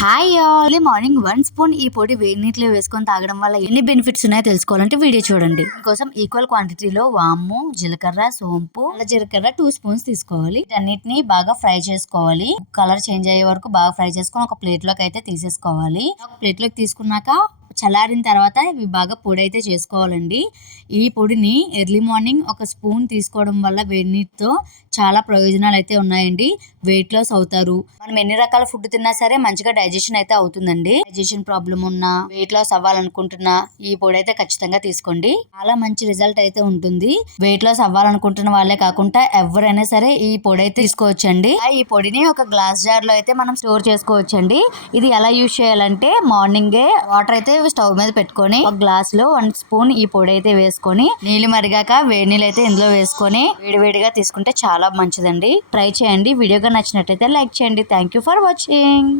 Hi all morning 1 spoon ఈ పొడి వేడి నీటిలో వేసుకొని తాగడం వల్ల ఎన్ని బెనిఫిట్స్ ఉన్నాయో తెలుసుకోవాలంటే వీడియో చూడండి. దీనికోసం ఈక్వల్ క్వాంటిటీలో వాము, జీలకర్ర, సోంపు, నల్ల జీలకర్ర 2 స్పూన్స్ తీసుకోవాలి. వీటన్నిటిని బాగా ఫ్రై చేసుకోవాలి. కలర్ చేంజ్ అయ్యే వరకు బాగా ఫ్రై చేసుకొని ఒక ప్లేట్ లోకి అయితే తీసేసుకోవాలి. ఒక ప్లేట్ లోకి తీసుకున్నాక చల్లారిన తర్వాత ఇవి బాగా పొడి అయితే చేసుకోవాలండి. ఈ పొడిని ఎర్లీ మార్నింగ్ ఒక స్పూన్ తీసుకోవడం వల్ల వేడి నీటితో చాలా ప్రయోజనాలు అయితే ఉన్నాయండి. వెయిట్ లాస్ అవుతారు. మనం ఎన్ని రకాల ఫుడ్ తిన్నా సరే మంచిగా డైజెషన్ అయితే అవుతుందండి. డైజెషన్ ప్రాబ్లం ఉన్నా, వెయిట్ లాస్ అవ్వాలనుకుంటున్నా ఈ పొడి అయితే ఖచ్చితంగా తీసుకోండి. చాలా మంచి రిజల్ట్ అయితే ఉంటుంది. వెయిట్ లాస్ అవ్వాలనుకుంటున్న వాళ్ళే కాకుండా ఎవరైనా సరే ఈ పొడి అయితే తీసుకోవచ్చండి. ఈ పొడిని ఒక గ్లాస్ జార్ లో అయితే మనం స్టోర్ చేసుకోవచ్చండి. ఇది ఎలా యూజ్ చేయాలంటే మార్నింగే వాటర్ అయితే స్టవ్ మీద పెట్టుకొని ఒక గ్లాస్ లో 1 స్పూన్ ఈ పొడి అయితే వేసుకొని నీళ్లు మరిగాక వేడి నీళ్ళు అయితే ఇందులో వేసుకొని వేడివేడిగా తీసుకుంటే చాలా మంచిదండి. ట్రై చేయండి. వీడియోగా నచ్చినట్లయితే లైక్ చేయండి. Thank you for watching.